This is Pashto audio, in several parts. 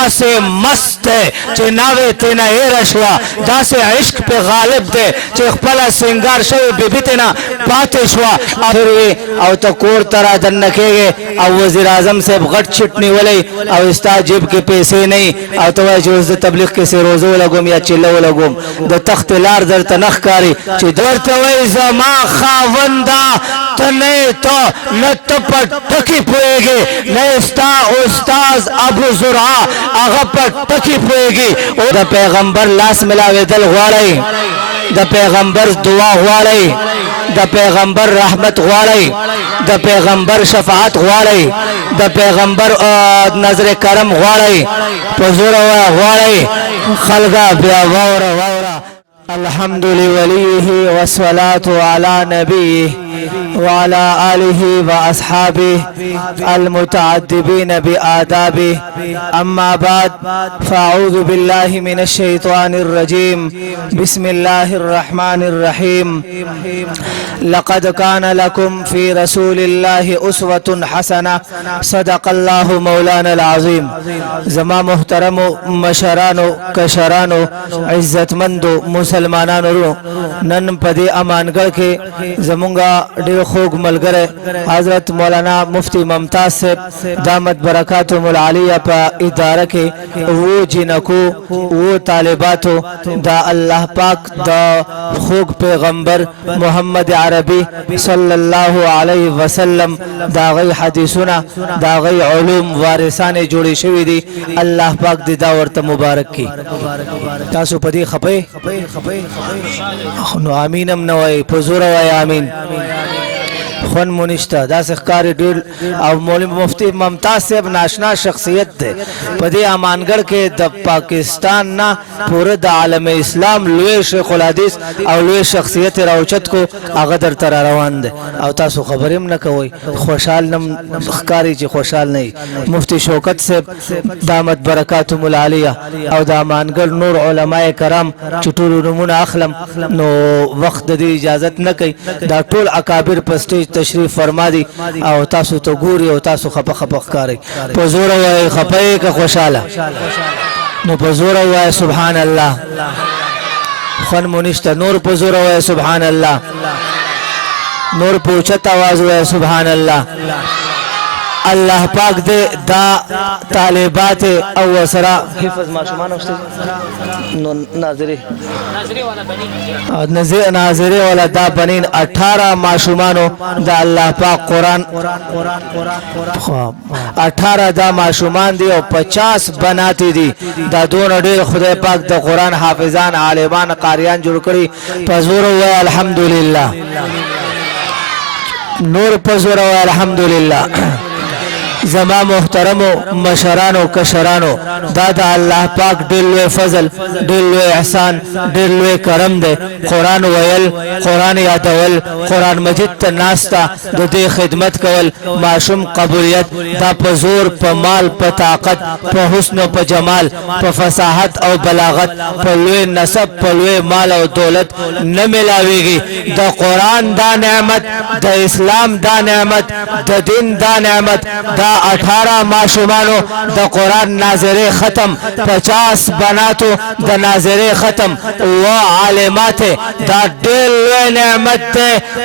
داسے مست ہے چه ناوے تینا ایر شوا داسے عشق پہ غالب دے چه خپلا سنگار شوی بی بی تینا پاتے شوا آخری او تا کور ترا دن نکے گے او وزیر اعظم سے غٹ چٹنی ولی او استا جیب کے پیسے نہیں او تو جوز د تبلیغ کے سے روزو لگوم یا چلو لگوم د تخت لار در تنخ کاری چه در توی زما خاوندا تنے تو نتپا ٹکی پوئے گی نیستا استاز ابو زرعا اغا پا ٹکی پوئے گی دا پیغمبر لاس ملاوے دل غواری دا پیغمبر دعا غواری دا پیغمبر رحمت غواری دا پیغمبر شفاعت غواری دا پیغمبر نظر کرم غواری پزور غواری خلقا بیا وورا وورا الحمد لوليه والصلاة على نبيه وعلى آله وأصحابه المتعذبين بآدابه أما بعد فأعوذ بالله من الشيطان الرجيم بسم الله الرحمن الرحيم لقد كان لكم في رسول الله أسوة حسنة صدق الله مولانا العظيم زما محترم مشرانو کشرانو عزت مندو مسلمانانو نن پدی امانګر کې زمونږه ډېر خوږ ملګری حضرت مولانا مفتی ممتاز صاحب دامت برکاتهم العالیه په اداره کې وو جنکو وو طالباتو دا الله پاک دا خوږ پیغمبر محمد عربي صلی الله علیه وسلم دا غي حدیثونه دا غي علوم وارثان جوړي شوی دي الله پاک دې دا ورته مبارک کړي تاسو پدی خپه نو امینم نوای پزور وای امین خون منشتا دا سخکاری ډیر او مولوی مفتی ممتاز صاحب ناشنا شخصیت ده پدی امانګر کې د پاکستان نا پورے د عالم اسلام لوی شیخ الحدیث او لوی شخصیت راوچت کو هغه در تر روان ده او تاسو خبریم نه کوي خوشحال نم خکاری چې خوشحال نه مفتی شوکت صاحب دامت برکاتهم العالیه او د امانګر نور علماء کرام چټول نمونه اخلم نو وخت د اجازت نه کوي دا ټول اکابر په سټیج تشریف فرما دی او تاسو تو ګوري او تاسو خپه خپه ښکاری په زور وای خپه که خوشاله نو په زور وای سبحان الله خون منشتا نور په زور وای سبحان الله نور په اوچت आवाज وای سبحان الله الله پاک دے دا طالبات او سرا حفظ معشومان ناظری والا دا بنین 18 معشومانو دا اللہ پاک قرآن 18 دا معشومان دی او 50 بناتی دی دا دون ډیر خدای پاک دا قرآن حافظان عالمان قاریان جوړ کړي پزور وای الحمدللہ نور پزور وای الحمدللہ زما محترم مشرانو کشرانو دادا اللہ پاک دل فضل دل احسان دل کرم دے قرآن ویل قرآن یادول قرآن مجید تا ناستا دے خدمت کول معشوم قبولیت دا پا زور پا مال پا طاقت پا حسن و پا جمال پا فصاحت او بلاغت پا لوی نسب پا لوی مال او دولت نملاویگی دا قرآن دا نعمت دا اسلام دا نعمت دا دین دا نعمت دا 18 معشومانو دا قرآن ناظر ختم 50 بناتو دا ناظر ختم و عالمات دا دل نعمت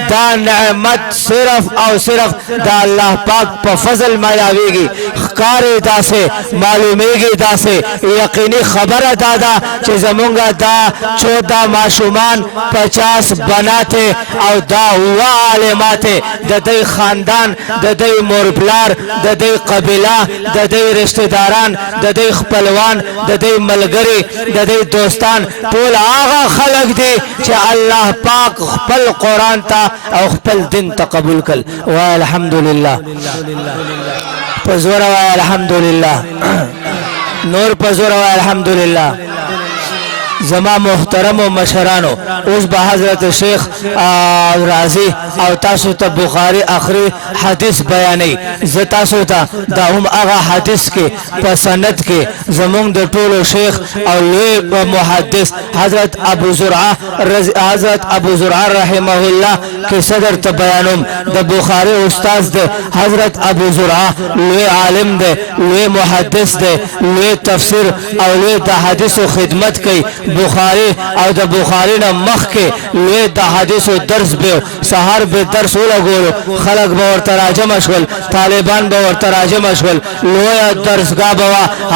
دا نعمت صرف او صرف دا اللہ پاک پا فضل ملاویگی خکاری دا سے معلومیگی دا سے یقینی خبر دادا چه زمونگا دا 14 معشومان 50 بناتے او دا و عالمات دا دی خاندان دا دی مربلار دا دی قبیلہ دا دی رشتہ داران دا دی خپلوان دا دی ملگری دا دی دوستان طول آغا خلق دی چه اللہ پاک خپل قرآن تا او خپل دن تا قبول کل والحمدللہ پزورا والحمدللہ نور پزورا والحمدللہ زما محترم و مشرانو اوس به حضرت شیخ رازی او تاسو ته بخاری اخری حدیث بیانې ز تاسو ته دا هم هغه حدیث کې په سند کې زمونږ د ټولو شیخ او لوی محدث حضرت ابو زرعه رحمه الله کې صدر ته بیانوم د بخاری استاد د حضرت ابو زرعه لوی عالم دی لوی محدث دی لوی تفسیر او لوی د حدیثو خدمت کوي بخاری او د بخاری نه مخکې لوی د حدیثو درس به سحر به درس ولګولو خلق به ورته راجم شول طالبان به ورته راجم شول لوی درسګاه به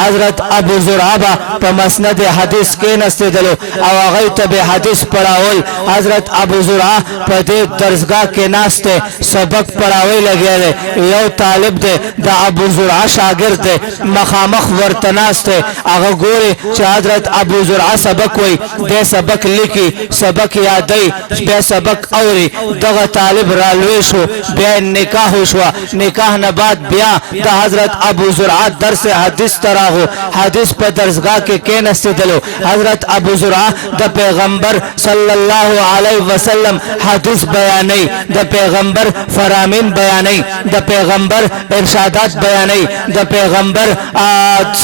حضرت ابو زرعه په مسند حدیث کې نستدلو او هغه ته به حدیث پڑھاول حضرت ابو زرعه په دې درسګاه کې ناشته سبق پڑھاوي لګیاله یو طالب دی د ابو زرعه شاګرد دی مخامخ ورته ناشته هغه ګوري چې حضرت ابو زرعه سبق وای د سبق لیکي سبق یادای بیا سبق اوري دغه طالب رالوي شو بیا نکاح شو نکاح نه بعد بیا د حضرت ابو زرعه درس حدیث تراغو حدیث په درسګاه کې کېنستدلو حضرت ابو زرعه د پیغمبر صلی الله علیه وسلم حدیث بیانې د پیغمبر فرامین بیانې د پیغمبر ارشادات بیانې د پیغمبر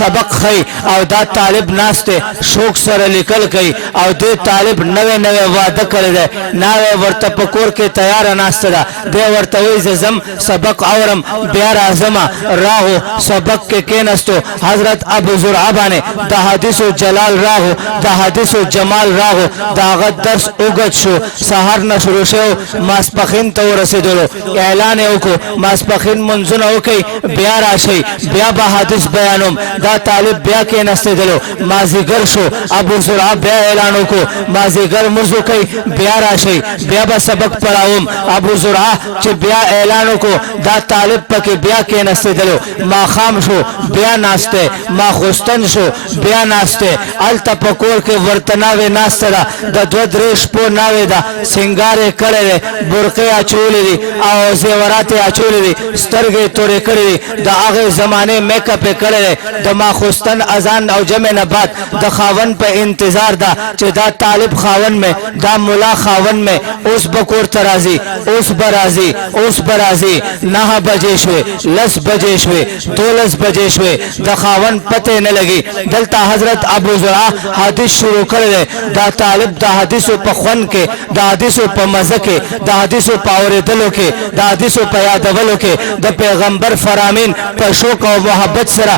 سبق خي او دا طالب ناشته شوق سره لیکل کوي او دې طالب نوې وعده کړی دی نوې ورته پکور کې تیار ناشته ده دې ورته وایي زم سبق اورم بیا راځم راهو سبق کې کېنستو حضرت ابو زرعه باندې د حدیثو جلال راهو د حدیثو جمال راهو دا غد درس اوږد شو سحر نه شروع شو ماسپخین ته ورسېدلو اعلان وکړو ماسپخین منځونه وکړي بیا راشي بیا به حدیث بیانوم دا طالب بیا کېنستېدلو مازیګر شو ابو زرعه بیا اعلان وکړو مازیګر مونځ وکړئ بیا راشي بیا به سبق پڑھاوم ابو زرعه چې بیا اعلان وکړو دا طالب پکې بیا کېنستېدلو ماښام شو بیا ناشته ماخوستن شو بیا ناشته هلته په کور کې ورته ناوې ناسته ده د دوه درې شپو ناوې ده سینګار یې کړی دی برقې اچولې دي او زیورات یې اچولې دي سترګې یې تورې کړې دي د هغې زمانې میک اپ یې کړی دی د ماخوستن اذان او جمع نه بعد د خاوند په انتظار ده چې دا طالب خاوند مې دا ملا خاوند مې اوس به کور ته راځي اوس به راځي اوس به راځي 9 بجې شوې 10 بجې شوې 12 بجې شوې د خاوند پته نه لګي دلته حضرت ابو زرعه حدیث شروع کړی دی دا طالب د حدیثو په خوند کې د حدیثو په مزه کې د حدیثو په اورېدلو کې د حدیثو په یادولو کې د پیغمبر فرامین په شوق او محبت سره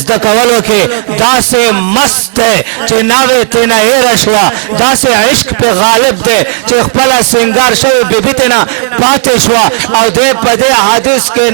زده کولو کې داسې مست دی چې ناوې تېنه هېره شوه داسې عشق پې غالب دی چې خپله سینګار شوې بیبي تېنه پاتې شوه او دی په دې حدیث کې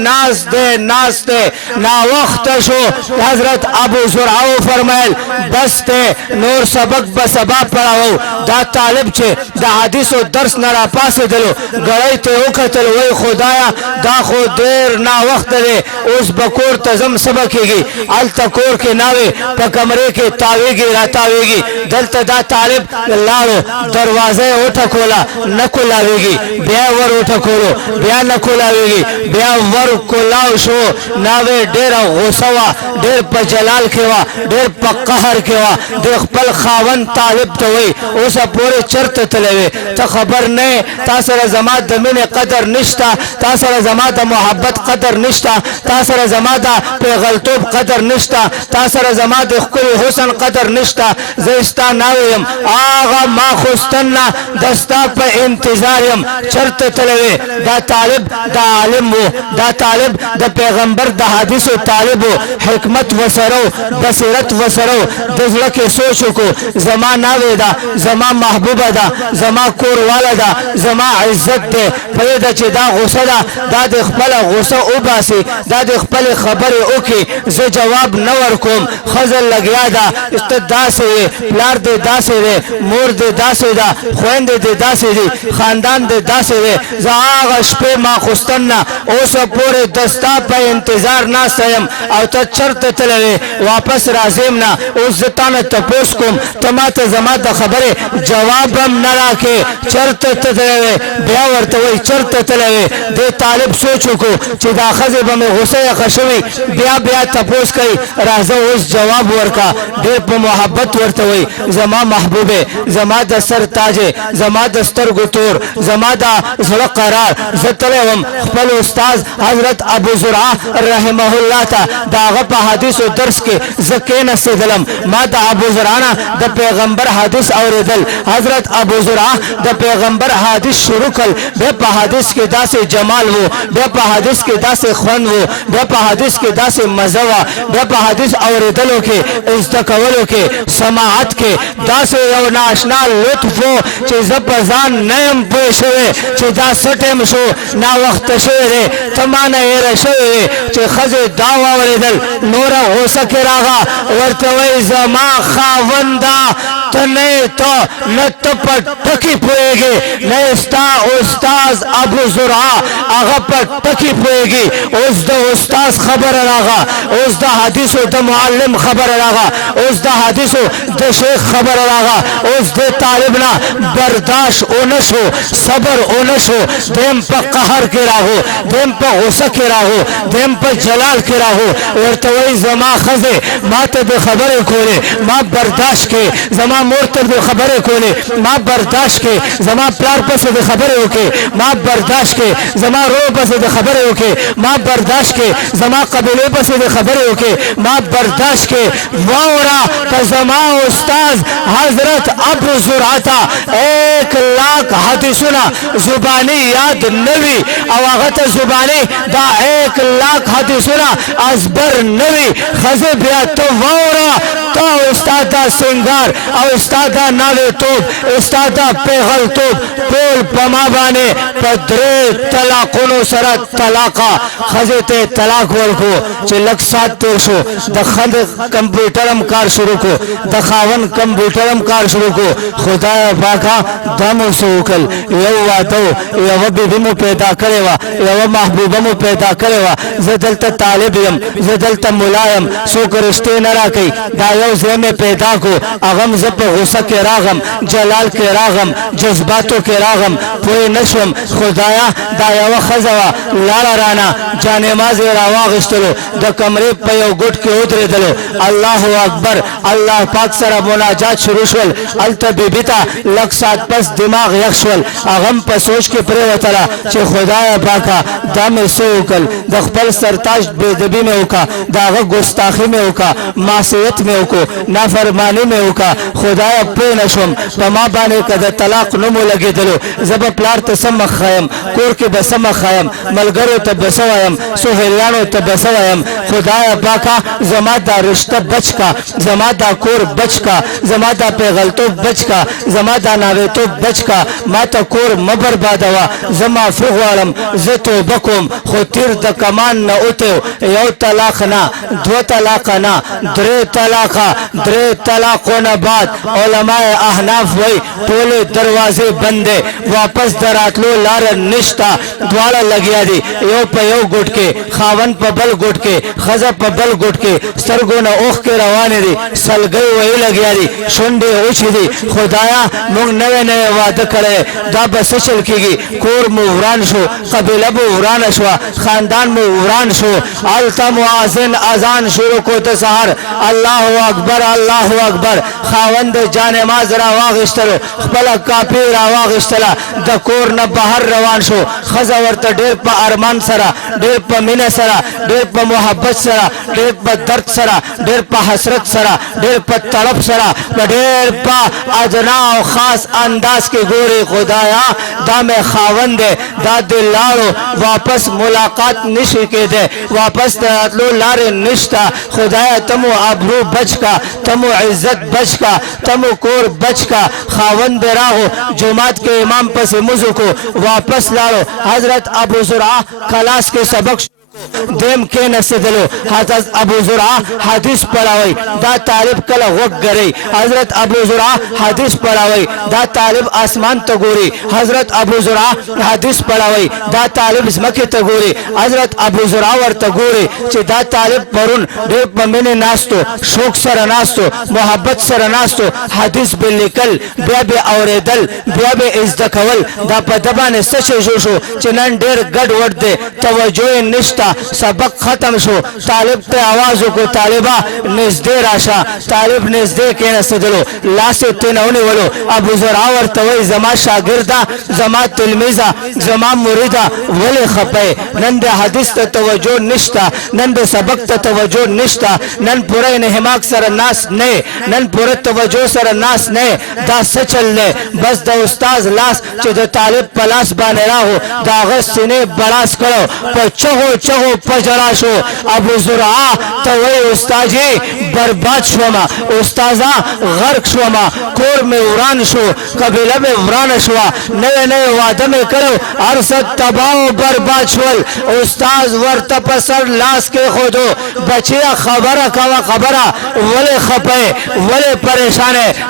ناست دی ناوخته شو حضرت ابو زرعه فرمایل بس ته نور سبق به سبا پڑھاو دا طالب چې د حدیثو درس نه راپاسېدلو ګړۍ ته وکتل وای خدایا دا خو ډېر ناوخته دی اوس به کور ته ځم څه به کېږي هلته کور کې ناوې په کمرې کې تاویږي راتاویږي دلته دا طالب لاړو دروازه یې وټکوله نه کولاویږي بیا ور وټکولو بیا نه کولاویږي بیا ور کولاو شو ناوې ډېره غوسه وه ډېر په جلال کې وه ډېر په قهر کې وه د خپل خاوند طالب ته وایي اوسه پورې چرته تللی وې ته خبر نه تا سره زما د مینې قدر نشته تا سره زما د محبت قدر نشته تا سره زما د پیغلتوب قدر نشته تا سره زما د ښکلي حسن قدر نشته زه ستا ناوې یم هغه ماخوستن نه د ستا په انتظار یم چرته تللی وې دا طالب د عالم و دا طالب د پیغمبر د حدیثو طالب و حکمت وسره بصیرت وسره د زړه کې سوچ وکړو زما ناوې ده زما محبوبه ده زما کورواله ده زما عزت دی پرېږده چې دا غوسه ده دا د خپله غوسه وباسي دا د خپلې خبرې وکړي زه جواب نه ورکوم ښځه لګیا ده ته داسې یې پلار دې داسې دی مور دې داسې ده خویندې دې داسې دي خاندان دې داسې دی زه هغه شپې ماخوستن نه اوسه پورې د ستا په انتظار ناسته یم او ته چرته تللی وې واپس راځم نه اوس زه تا نه تپوس کوم ته ما ته زما د خبرې جواب هم نه راکې چرته ته تللی وې بیا ورته وایي چرته تللی وې دې طالب سوچ وکړو چې دا ښځې به مې غوسه یخه شوي بیا تپوس کوي راځه اوس جواب ورکړه ډېر په محبت ورته وایي زما محبوبه زما د سر تاج زما د سترګو تور زما د زړه قرار زتلم خپل استاد حضرت ابو زرعه رحمه الله تا داغه په حدیث او درس کې زکینه سیدلم ما د ابو زرعه د پیغمبر حدیث اوریدل حضرت ابو زرعه د پیغمبر حدیث شروع کړ به په حدیث کې داسې جمال وو به په حدیث کې داسې خوند وو به په حدیث کې داسې مزه وا به په حدیث اوریدلو کې استقبالو کې سماعت کې داسې یو ناشنا لطف وو چې زپزان نیم پوه شوی چې دا سټم شو نا وخت شوی تمانه یې شوی چې خزه دا اوریدل نور غوسه کې راغا ورته وای زما خاوندا تنه تو نت پټ ټکی پويږي نستا استاد ابو زرعه هغه پټ ټکی پويږي اوس د استاد خبر راغا اوس د حدیثو د معلم خبر راغا اوس د حدیثو د شیخ خبر راغا اوس د طالب نه برداشت اونشو صبر اونشو دیم په قهر کې راغو دیم په غصه کې راغو دیم په جلال کې راغو ورته وای زما خزه ما ته د خبرې کولې ما برداشت کې زما مور ته د خبرې کولې ما برداشت کې زما پلار پسې د خبرې وکې ما برداشت کې زما رو پسې د خبرې وکې ما برداشت کې زما قبيله پسې د خبرې وکې ما برداشت کې واورا که زما استاد حضرت ابو زرعه 1,00,000 حدیثونه زبانی یاد نوي او هغه ته زبانی دا 1,00,000 حدیثونه ازبر نوي خزه بیا تو واورا تو استاد سنگار او استاد ناوی توب استاد پیغل توب ټول پما باندې پدری طلاقونو سره طلاقا خزه ته طلاق ورکو چې لک سات تیر شو د خند کمپیوټرم کار شروع کو د خاون کمپیوټرم کار شروع کو خدای پاکا دمو سوکل یو واتو یو بیبی مو پیدا کړي وا یو محبوبه مو پیدا کړي وا زدلته طالب يم زدلته ملایم سو کرشته نه راکې دا یو زمه پیدا کو اغم ز په غصه کې راغم جلال کې راغم جذباتو کې راغم پوی نشم خدایا دا یو خزوا لاړه رانا جانې مازه راواغشتلو د کمرې په یو ګټ کې ودرېدلو الله اکبر الله پاک سره مناجات شروع شول الته بیبیتا لک سات پس دماغ یخشول اغم په سوچ کې پرې وتلا چې خدایا پاکا دم سوکل د خپل سرتاج بيدبي مې وکا داغه ګستاخي مې وکا معصیت مې وکو نافرمانی مې وکا خدایا پوه نشم په ما باندې کده طلاق نمو لګیدلو زب پلار ته سم خایم کور کې به سم خایم ملګرو ته بسوایم سهیلانو ته بسوایم خدایا پاکا زما دا رشتہ بچکا زما دا کور بچکا زما دا پیغلتوب بچکا زما دا ناویتوب بچکا ما ته کور مبربادوا زما فغوالم زتو بکم خو تیر د کمان نه اوتو یو طلاق نه دو طلاق نه درې طلاقونه بعد علماء احناف وای ټول دروازې بندې واپس دراتلو لار نشتا دواړه لګیا دي یو په یو ګټ کې خاون په بل ګټ کې خزه په بل ګټ کې سترګونه اوخ کې روان دي سلګي وای لګیا دي شونډې اوچ دي خدایا موږ نوې وعده کړې دا بس چل کېږي کور مو وران شو قبيله مو وران شو خاندان مو وران شو الته مؤذن اذان شروع کو ته سحر الله اکبر خاوند جان ماز را واغشتلو خپل کاپی را واغشتلا د کور نه بهر روان شو خزه ورته ډېر په ارمان سره ډېر په مینه سره ډېر په محبت سره ډېر په درد سره ډېر په حسرت سره ډېر په طلب سره ډېر په ادنا او خاص انداز کې ګوري خدایا دا مې خاوند دا دلارو واپس ملاقات نشي کېده واپس تلو لار نشتا خدایا تمو ابرو بچکا تمو عزت بچکا تمو کور بچکا خاوند راغو جمعات کے امام پس مزو کو واپس لارو حضرت ابو زرعه کلاس کے سبق دیم کې نسدلو حضرت ابو زرعه حدیث پڑھاوي دا طالب کله وګ غري حضرت ابو زرعه حدیث پڑھاوي دا طالب اسمان ته ګوري حضرت ابو زرعه حدیث پڑھاوي دا طالب زمکه ته ګوري حضرت ابو زرعه ورته ګوري چې دا طالب پرون ډېر په مینه ناستو شوق سره ناستو محبت سره ناستو حدیث بلیکل بیا به اوریدل بیا به عزت کول دا په دبانه سچ شو چې نن ډېر ګډ وډ دي توجه نشتا सबक ختم شو طالب ته आवाज کو طالبہ نزدې راشه طالب نزدې کېنستلو لاس ته نه ونیولو ابو زرع ورته وای زما شاګردا زما تلمیذه زما مریدا ولې خپه نن د حدیث ته توجه نشتا نن د سبق ته توجه نشتا نن پوره انهماک سره ناس نه نن پوره توجه سره ناس نه دا سچل نه بس د استاد لاس چې د طالب پلاس باندې راهو دا غسنه بلاس کړو په چغو پجرا شو ابو زرعه ته وای استاد جی برباد شوما استاذا غرق شوما کور می وران شو قبیله می وران شو نه وعده می کړو ارصد تباہ و برباد شول استاد ورته په سر لاس کې خودو بچیا خبره ولې خپه ولې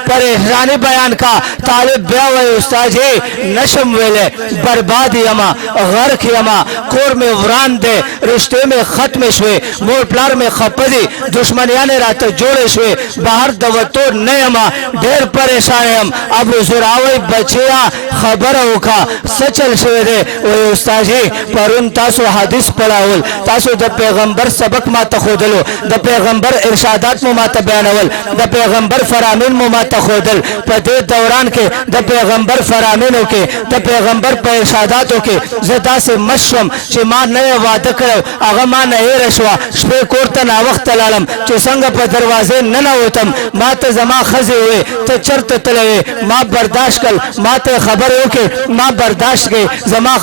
پریشانی بیان کا طالب بیا وای استاد جی نشم ویلې برباد یما غرق یما کور می وران دے رشتے میں ختم شوے مور پلار میں خپدی دشمنیاں راته جوړې شوې بهر د وتو نه یما ډېر پریشان یم ابو زراوی بچیا خبره وکا سچل شوې ده او استاد جی پرون تاسو حدیث پڑھاول تاسو د پیغمبر سبق ما ته خودلو د پیغمبر ارشادات مو ما ته بیانول د پیغمبر فرامین مو ما ته خودل په دې دوران کې د پیغمبر فرامینو کې د پیغمبر په ارشاداتو کې زدا سے مشم چې ما نه وعده کړو هغه ما نه رشوا شپه کوړه نا وخت لاله چې څنګه په دروازه نه نوتم ما ته زما خزه وي ته چرته تلوي ما برداشت کړ ما ته خبر وکي ما برداشت کړ زما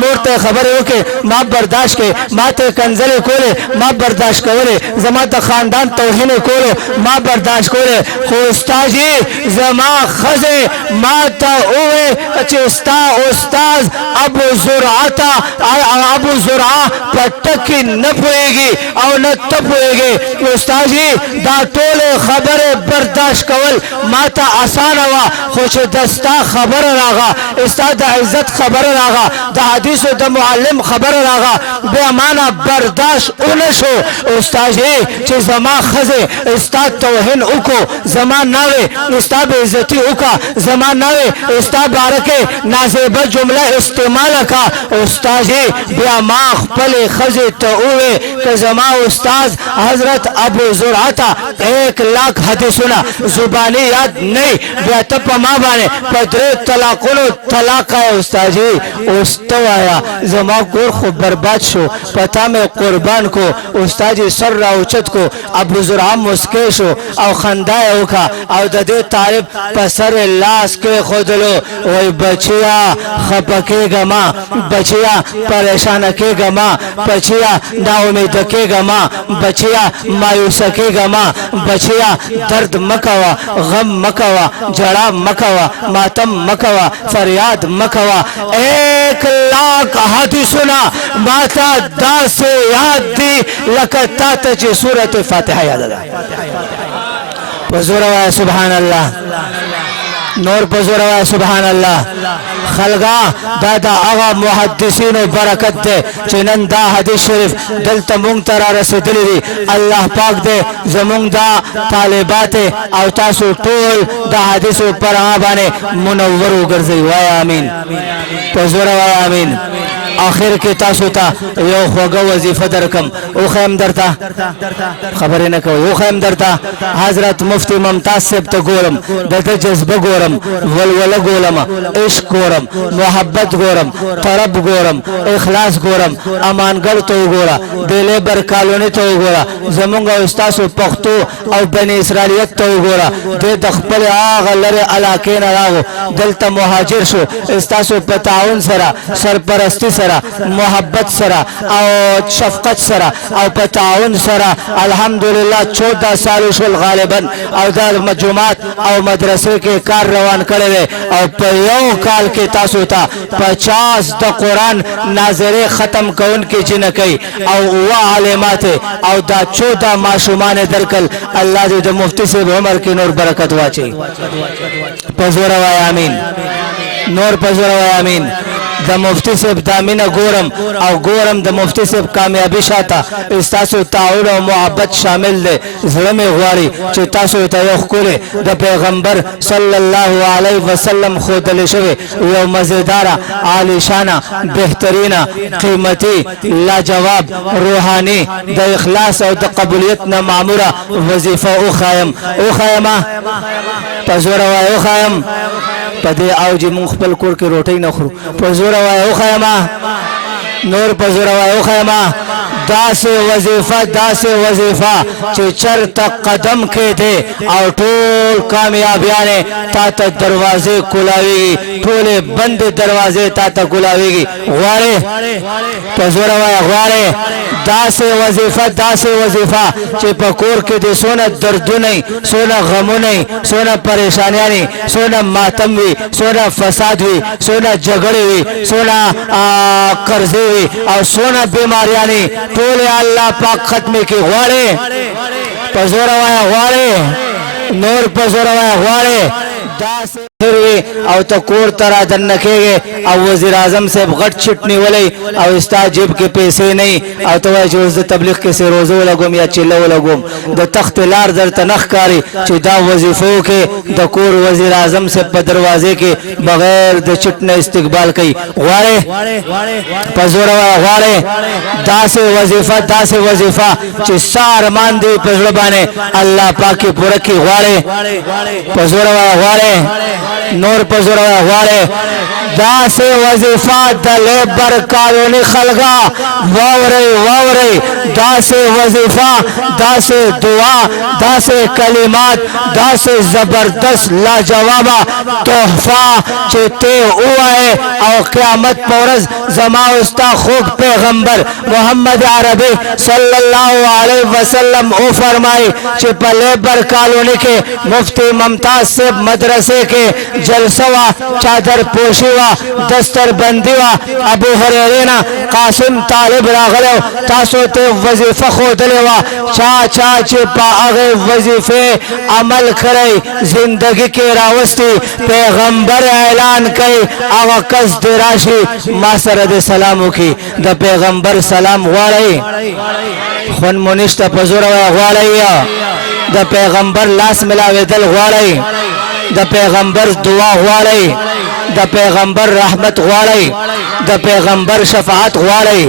مور ته خبر وکي ما برداشت کړ ما ته کنځلې کوله ما برداشت کوله زما ته خاندان توهین کوله ما برداشت کوله خو استاد زما خزه ما ته وې چې استاد ابو زرعه پټکی نه پويږي او نه تپويږي استاد جی دا ټول خبره برداشت کول ماته اسانه وا خو چې دستا خبر راغه استاد عزت خبر راغه د حدیث د معلم خبر راغه به معنا برداشت اونشو استاد جی چې زما خزه استاد توهین وکړو زما ناوي استاد عزتي وکړه زما ناوي استاد بارکه نازیبه جمله استعمال کا استاد جی بیا ما خپل خزه ته وې ک زما استاد حضرت ابو زرعه 1,00,000 حدیثونه زبانی یاد نه بیا ته په ما باندې پدری طلاقونو طلاق استاد جی استوایا زما کور خو برباد شو پتا مې قربان کو استاد جی سر راوچت کو ابو زرعه مسکه شو او خندای وکا او د دې طالب په سر لاس کې خودلو وای بچیا خپکه گما بچیا پریشان کېږه ما بچیا نا امید کېږه ما بچیا مایوس کېږه ما بچیا درد مکوا غم مکوا جڑا مکوا ماتم مکوا فریاد مکوا 1,00,000 حدیثنا ماتا دا سے یاد دی لکتا تجی سورت فاتحہ یاد دا پزور سبحان اللہ نور پزور سبحان اللہ خلقا دا اغا محدثین و برکت دے چنن دا حدیث شریف دلتا مونگ ترا رسیدلی دی اللہ پاک دے زمونگ دا طالبات او تاسو طول دا حدیث پر آبانے منورو گرزی وای آمین پزور وای آمین آخر کې تاسو ته یو خوږه وظیفه درکم او خیم درته خبرې نه کوي او خیم درته حضرت مفتی ممتاز صاحب ته ګورم دته جذبه ګورم ولوله ګورم عشق ګورم محبت ګورم طرب ګورم اخلاص ګورم امانګر ته وګوره دلې بر کالونی ته وګوره زمونږ استاد پښتو او بنی اسرائیلیت ته وګوره د خپل هغه لره علاقې نه راغو دلته مهاجر شو استاد په تعاون سره سرپرستی سره محبت سره او شفقت سره او په تعاون سره الحمدلله 14 سال شول غالبا او د مجموعات او مدرسې کې کار روان کړی او په یو کال کې تاسو ته 50 د قران ناظره ختم کون کې جنکی او عالمات او دا 14 معصومان درکل الله دې د مفتی صاحب عمر کې نور برکت واچي پزور وای امین نور پزور وای امین د مفتی صاحب دامینه ګورم او ګورم د مفتی صاحب کامیابی شاته استاسو تعاون او محبت شامل دی زړه مې غواړي چې تاسو ته یو ښکلی د پیغمبر صلی الله علیه وسلم ښودلی شوی یو مزیداره عالیشانه بهترینه قیمتي لاجواب روحاني د اخلاص او د قبولیت نه معموره وظیفه وښایم په زوره وایه وښایم په دې اوجې مونږ خپل کور کې روټۍ نه خورو په زوره وایه وښایم نور په زوره وایه وښایم داسې وظیفه چې چرته قدم کېدې او ټول کامیابیانې تا ته دروازې کولاویږي ټولې بندې دروازې تا ته کولاویږي غواړې په زوره وایه غواړې داسې وظیفه چې په کور کې دې څونه دردونه وي څونه غمونه وي څونه پریشانیانې څونه ماتم وي څونه فساد وي څونه جګړې وي څونه قرضې وي او څونه بیماریانې ټول الله پاک ختمې کې غواړې په زوره وایه غواړې نور په زوره وایه غواړې داسې او ته کور ته را دننه کېږې او وزیر اعظم صاحب غټ چټ نیولی او ستا جیب کې پیسې نه وي او ته وایې چې اوس د تبلیغ کې روزه ولګوم یا چیله ولګوم د تخت لار درته نه ښکاري چې دا وظیفو کې د کور وزیر اعظم صاحب په دروازې کې بغیر د چټ نه استقبال کوي غواړې په زوره وایه غواړې داسې وظیفه چې ستا ارمان دی په زړه باندې الله پاک یې پوره کړي غواړې په زوره وایه غواړې نور په زوره وایه غواړې داسې وظیفه د لیبر کالوني خلکا واورئ داسې وظیفه داسې دعا داسې کلمات داسې زبردست لاجوابه تحفه چې ته ووایې او قیامت په ورځ زما او ستا خوږ پیغمبر محمد عربي صلی الله علیه وسلم وفرمایي چې په لیبر کالوني کې مفتی ممتاز صاحب مدرسې کې جلسه وه چادر پوشي وه دستر بندی وه ابو هریره نه قاسم طالب راغلی تاسو ته وظیفه ښودلې وه چا چې په هغې وظیفې عمل کړی زندګي کې راوستي پیغمبر اعلان کوي هغه کس دې راشي ما سره دې سلام وکړي د پیغمبر سلام غواړئ خون مو نشته په زوره وایه غواړئ د پیغمبر لاس ملاوېدل غواړئ د پیغمبر دعا غواړئ د پیغمبر رحمت غواړئ د پیغمبر شفاعت غواړئ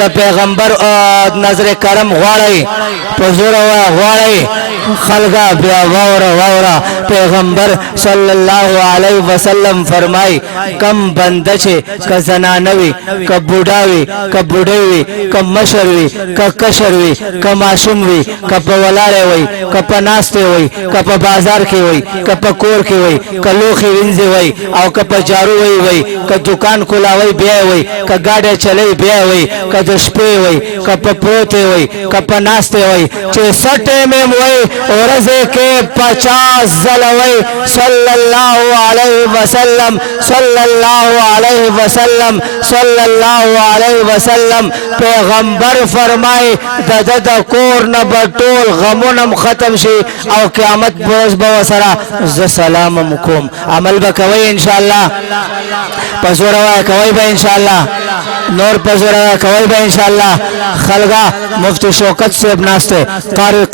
د پیغمبر نظر کرم غواړئ په زوره وایه غواړئ خلقا بیا واوره پیغمبر صلی الله علیه وسلم فرمای کم بنده چې که زنانه وي که بوډا وي که بوډۍ وي که مشر وي که کشر وي که ماشوم وي که په ولاړی وي که په ناستې وي که په بازار کې وي که په کور کې وي که لوښي وینځي وي او که په جارو وي که دکان کولاوي بیا وي که ګاډی چلی بیا وي که د شپې وي که په پروتې وي که په ناستې وي چې څه ټیم یې وي ورځې کې 50 ځله وي صلی الله علیه وسلم صلی الله علیه وسلم صلی الله علیه وسلم پیغمبر فرمای د کور نه به ټول غمونه ختم شي او قیامت په ورځ به ورسره زه سلام کوم عمل به کوئ انشاءالله په زوره وایه کوئ به انشاءالله نور په زوره وایه کوئ به انشاءالله خلقا مفتی شوکت صاحب ناسته قاری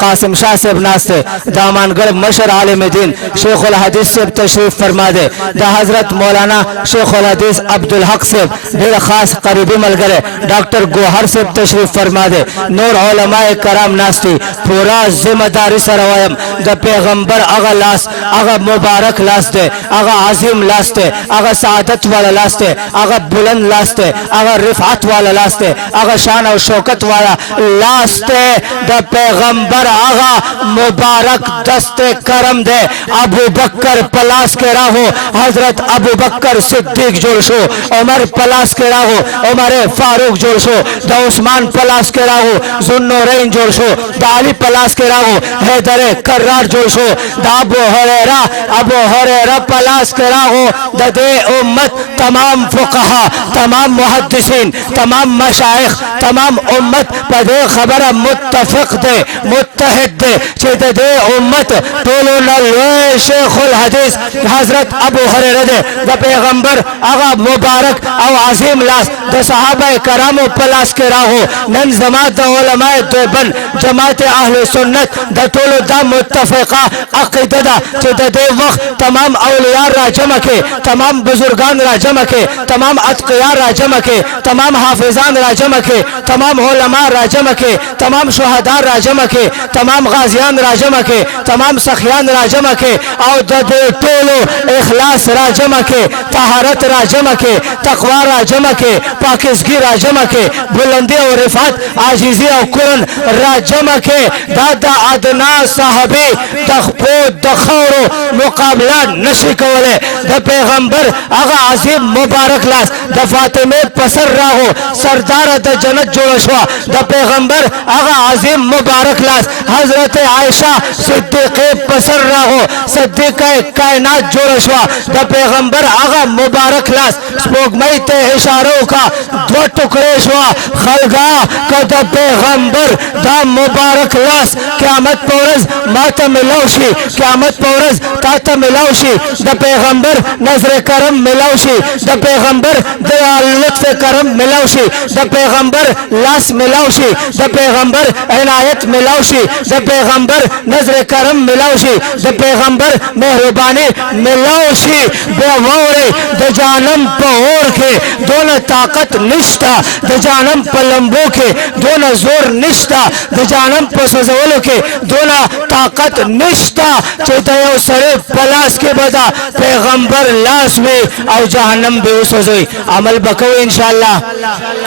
قاسم شاہ صاحب ناسته دامانگڑھ مشر عالم دین شیخ الحدیث صاحب تشریف فرما دے دا حضرت مولانا شیخ الحدیث عبدالحق صاحب دیر خاص قریبی ملگرے ڈاکٹر گوہر صاحب تشریف فرما دے نور علماء کرام ناستی پورا ذمہ داری سروایم دا پیغمبر اغا لاس اغا مبارک لاس دے اغا عظیم لاس دے اغا سعادت والا لاس دے اغا بلند لاس دے اغا رفعت والا لاس دے اغا شان و شوکت والا لاس دے دا پیغمبر آغا مبارک دست کرم دے ابو بکر پلاس کے راہو حضرت ابو بکر صدیق جوڑ شو عمر پلاس کے راہو عمر فاروق جوڑ شو دا عثمان پلاس کے راہو ذوالنورین جوڑ شو دا علی پلاس کے راہو حیدر کرار جوڑ شو دا ابو ہریرہ پلاس کے راہو دا دے امت تمام فقہا تمام محدثین تمام مشایخ تمام امت پدے خبر متفق دے متحد دے چیت دے امت طولو نلوے شیخ الحدیث حضرت ابو ہریرہ دے دا پیغمبر اغا مبارک او عظیم لاس دا صحابہ کرام و پلاس کے راہو نن زمات دا علماء دیوبند جماعت اہل سنت دا طولو دا متفقہ عقیدہ دا چیت دے وقت تمام اولیاء را جمع کے تمام بزرگان را جمع کے تمام اتقیاء را جمع کے تمام حافظان را جمع کے تمام علماء را جمع کے تمام شہداء را جمع کے تمام غازیان را جمع کے تمام سخیان را جمع کے او دے طولو اخلاص را جمع کے طہارت را جمع کے تقوی را جمع کے پاکیزگی را جمع کے بلندی و رفعت عاجزی و کرن را جمع کے دادا ادنا صحابی دخپو دخورو مقابلہ نشی کولے دا پیغمبر اغا عظیم مبارک لاس دا فاطمہ پسر راہو سردار دا جنت جوڑشوا دا پیغمبر اغا عظیم مبارک لاس حضرت عائشہ صدیق پسر راہو صدیق کائنات جوڑشوا دا پیغمبر اغا مبارک لاس سپوگمئی تے اشاروں کا دو ٹکڑے شوا خلگاہ کا دا پیغمبر دا مبارک لاس قیامت پورز ماتا ملوشی قیامت پورز تاتا ملوشی دا پیغمبر نظر کرم ملوشی دا پیغمبر دا لطف کرم ملوشی دا پیغمبر لاس ملوشی دا پیغمبر عنایت ملوشی دا پیغمبر نظر کرم ملوشی دا پیغمبر مہربانی ملوشی بے ووری دا جانم پہور کے دون طاقت نشتا دا جانم پلمبو کے دون زور نشتا دا جانم پسوزولو کے دون طاقت نشتا چیتا یو سرے پلاس کے بدا پیغمبر لاس میں او جہنم بے اسوزوی عمل بکو انشاءاللہ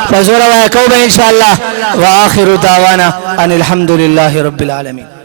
فزورا ویکو بے انشاءاللہ وآخر دعوانا ان الحمدللہ رب العالمین.